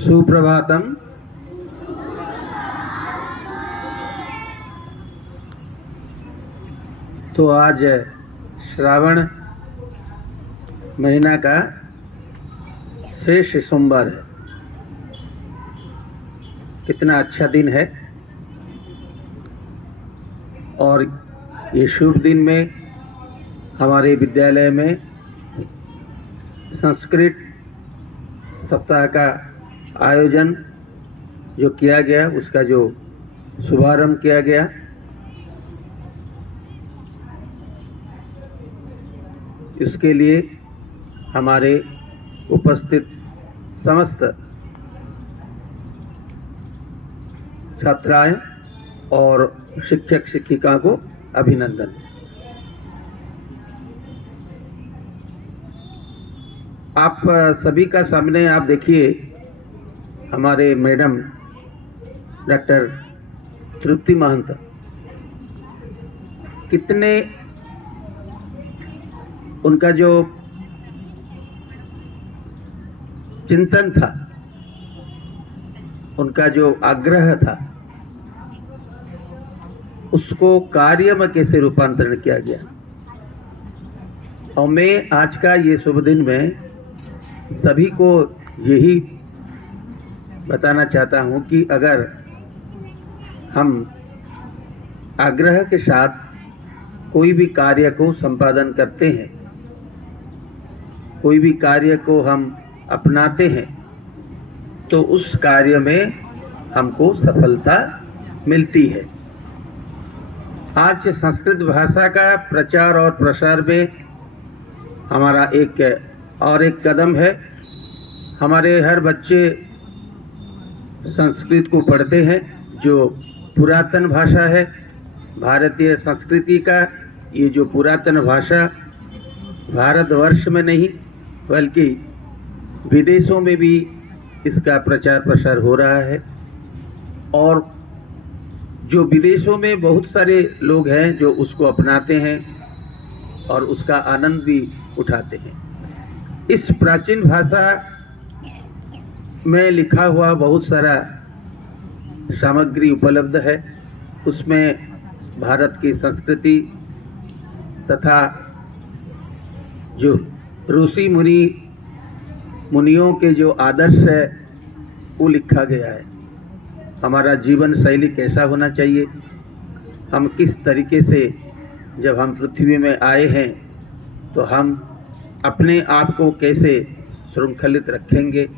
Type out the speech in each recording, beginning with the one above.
सुप्रभातम। तो आज श्रावण महीना का शेष सोमवार है। कितना अच्छा दिन है और ये शुभ दिन में हमारे विद्यालय में संस्कृत सप्ताह का आयोजन जो किया गया, उसका जो शुभारंभ किया गया, इसके लिए हमारे उपस्थित समस्त छात्राएं और शिक्षक शिक्षिका को अभिनंदन। आप सभी का सामने आप देखिए, हमारे मैडम डॉक्टर तृप्ति महंत कितने उनका जो चिंतन था, उनका जो आग्रह था, उसको कार्य में कैसे रूपांतरण किया गया। और मैं आज का ये शुभ दिन में सभी को यही बताना चाहता हूं कि अगर हम आग्रह के साथ कोई भी कार्य को संपादन करते हैं, कोई भी कार्य को हम अपनाते हैं, तो उस कार्य में हमको सफलता मिलती है। आज संस्कृत भाषा का प्रचार और प्रसार में हमारा एक कदम है। हमारे हर बच्चे संस्कृत को पढ़ते हैं, जो पुरातन भाषा है भारतीय संस्कृति का। ये जो पुरातन भाषा भारतवर्ष में नहीं बल्कि विदेशों में भी इसका प्रचार प्रसार हो रहा है, और जो विदेशों में बहुत सारे लोग हैं जो उसको अपनाते हैं और उसका आनंद भी उठाते हैं। इस प्राचीन भाषा में लिखा हुआ बहुत सारा सामग्री उपलब्ध है। उसमें भारत की संस्कृति तथा जो ऋषि मुनियों के जो आदर्श है वो लिखा गया है। हमारा जीवन शैली कैसा होना चाहिए, हम किस तरीके से जब हम पृथ्वी में आए हैं तो हम अपने आप को कैसे श्रृंखलित रखेंगे,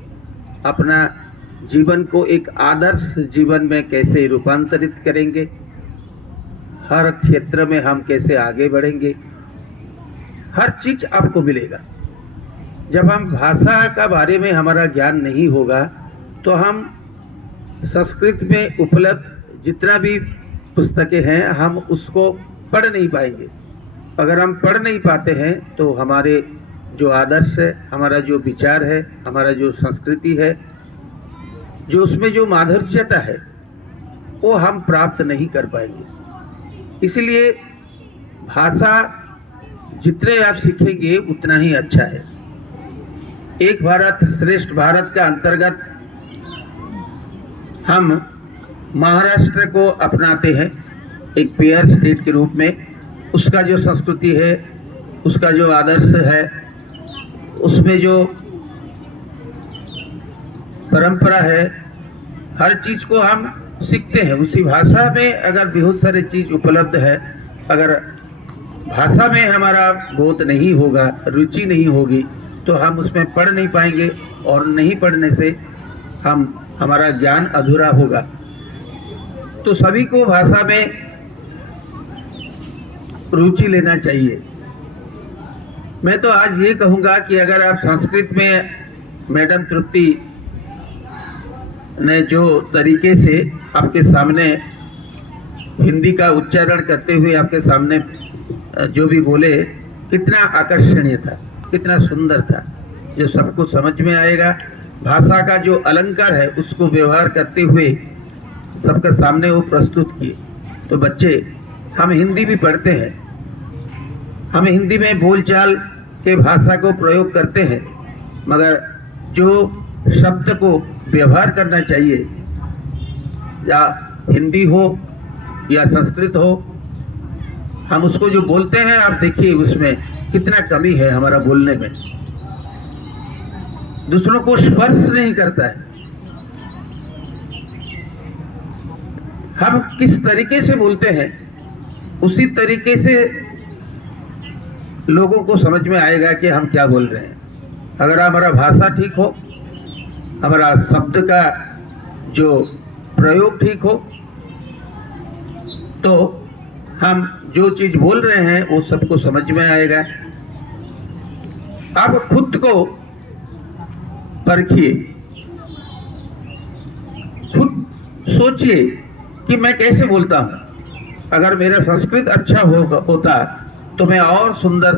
अपना जीवन को एक आदर्श जीवन में कैसे रूपांतरित करेंगे, हर क्षेत्र में हम कैसे आगे बढ़ेंगे, हर चीज आपको मिलेगा। जब हम भाषा का बारे में हमारा ज्ञान नहीं होगा तो हम संस्कृत में उपलब्ध जितना भी पुस्तकें हैं हम उसको पढ़ नहीं पाएंगे। अगर हम पढ़ नहीं पाते हैं तो हमारे जो आदर्श है, हमारा जो विचार है, हमारा जो संस्कृति है, जो उसमें जो माधुर्यता है, वो हम प्राप्त नहीं कर पाएंगे। इसलिए भाषा जितने आप सीखेंगे उतना ही अच्छा है। एक भारत श्रेष्ठ भारत का अंतर्गत हम महाराष्ट्र को अपनाते हैं एक पेयर स्टेट के रूप में। उसका जो संस्कृति है, उसका जो आदर्श है, उसमें जो परंपरा है, हर चीज को हम सीखते हैं। उसी भाषा में अगर बहुत सारी चीज उपलब्ध है, अगर भाषा में हमारा बोध नहीं होगा, रुचि नहीं होगी, तो हम उसमें पढ़ नहीं पाएंगे, और नहीं पढ़ने से हमारा ज्ञान अधूरा होगा। तो सभी को भाषा में रुचि लेना चाहिए। मैं तो आज ये कहूँगा कि अगर आप संस्कृत में मैडम तृप्ति ने जो तरीके से आपके सामने हिंदी का उच्चारण करते हुए आपके सामने जो भी बोले, कितना आकर्षणीय था, कितना सुंदर था, जो सबको समझ में आएगा। भाषा का जो अलंकार है उसको व्यवहार करते हुए सबके सामने वो प्रस्तुत किए। तो बच्चे, हम हिंदी भी पढ़ते हैं, हमें हिंदी में बोलचाल के भाषा को प्रयोग करते हैं, मगर जो शब्द को व्यवहार करना चाहिए, या हिंदी हो या संस्कृत हो, हम उसको जो बोलते हैं, आप देखिए उसमें कितना कमी है हमारा बोलने में। दूसरों को स्पर्श नहीं करता है। हम किस तरीके से बोलते हैं उसी तरीके से लोगों को समझ में आएगा कि हम क्या बोल रहे हैं। अगर हमारा भाषा ठीक हो, हमारा शब्द का जो प्रयोग ठीक हो, तो हम जो चीज बोल रहे हैं वो सबको समझ में आएगा। आप खुद को परखिए, खुद सोचिए कि मैं कैसे बोलता हूं। अगर मेरा संस्कृत अच्छा होता तो मैं और सुंदर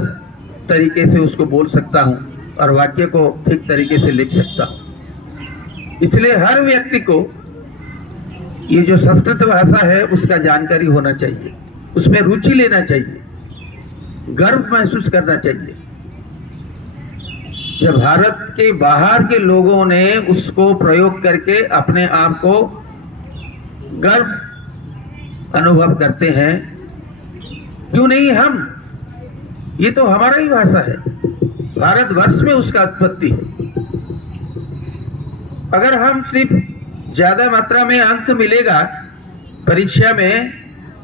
तरीके से उसको बोल सकता हूं और वाक्य को ठीक तरीके से लिख सकता हूं। इसलिए हर व्यक्ति को ये जो संस्कृत भाषा है उसका जानकारी होना चाहिए, उसमें रुचि लेना चाहिए, गर्व महसूस करना चाहिए। जब भारत के बाहर के लोगों ने उसको प्रयोग करके अपने आप को गर्व अनुभव करते हैं, क्यों नहीं हम? ये तो हमारा ही भाषा है, भारतवर्ष में उसका उत्पत्ति है। अगर हम सिर्फ ज्यादा मात्रा में अंक मिलेगा परीक्षा में,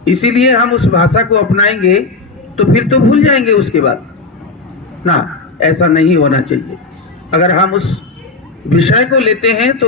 इसीलिए हम उस भाषा को अपनाएंगे, तो फिर तो भूल जाएंगे उसके बाद ना। ऐसा नहीं होना चाहिए। अगर हम उस विषय को लेते हैं तो